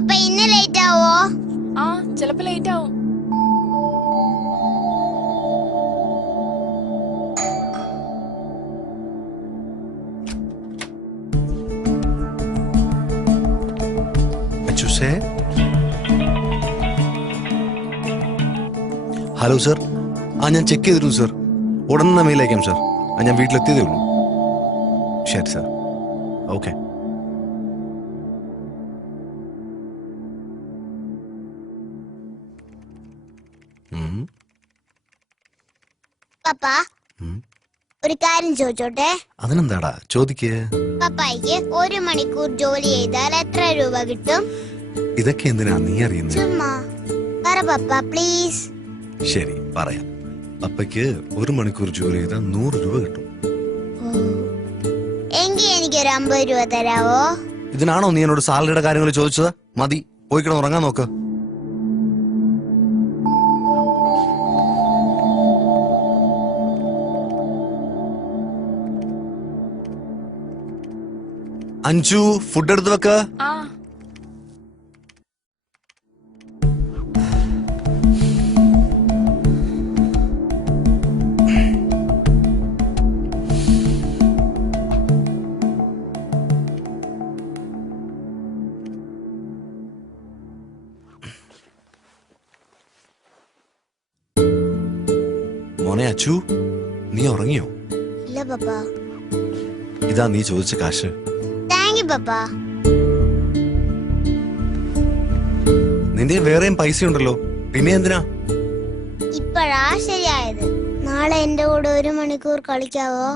പപ്പ ഇന്ന് ലേറ്റ് ആവോ? ആ ചിലപ്പോ ലേറ്റ് ആവും. Hello sir. ഞാൻ ചെക്ക് ചെയ്തിരുന്നു സർ. ഉടൻ തന്നെ മെയിൽ അയക്കാം സർ. ഞാൻ വീട്ടിലെത്തിയതേ ഉള്ളൂ. ശരി സർ. ഓക്കെ. പപ്പ ഒരു കാര്യം ചോദിച്ചോട്ടെ? അതിനെന്താടാ, ചോദിക്കേ. പപ്പായിക്ക് 1 മണിക്കൂർ ജോലി ചെയ്താൽ എത്ര രൂപ കിട്ടും? ഇതൊക്കെ എന്തിനാ നീ അറിയുന്നത്? ചുമ്മാ പറ പപ്പ പ്ലീസ്. ശരി പറയാം. പപ്പയ്ക്ക് 1 മണിക്കൂർ ജോലി ചെയ്താൽ 100 രൂപ കിട്ടും. എങ്കിൽ എനിക്കൊരു 50 രൂപ തരാവോ? ഇതിനാണോ നീ എന്നോട് സാലറിയുടെ കാര്യങ്ങൾ ചോദിച്ചത്? മതി, പോയി കിടന്ന് ഉറങ്ങാൻ നോക്ക്. അഞ്ചു, ഫുഡ് എടുത്ത് വെക്ക. മോനെ അച്ചു, നീ ഉറങ്ങിയോ? ഇല്ല പപ്പ. ഇതാ നീ ചോദിച്ച കാശ്. താങ്ക് യു പപ്പ. നിന്റെ വേറെയും പൈസ ഉണ്ടല്ലോ, പിന്നെ എന്തിനാ? ഇപ്പോഴാ ശരിയായത്. നാളെ എന്റെ കൂടെ 1 മണിക്കൂർ കളിക്കാവോ?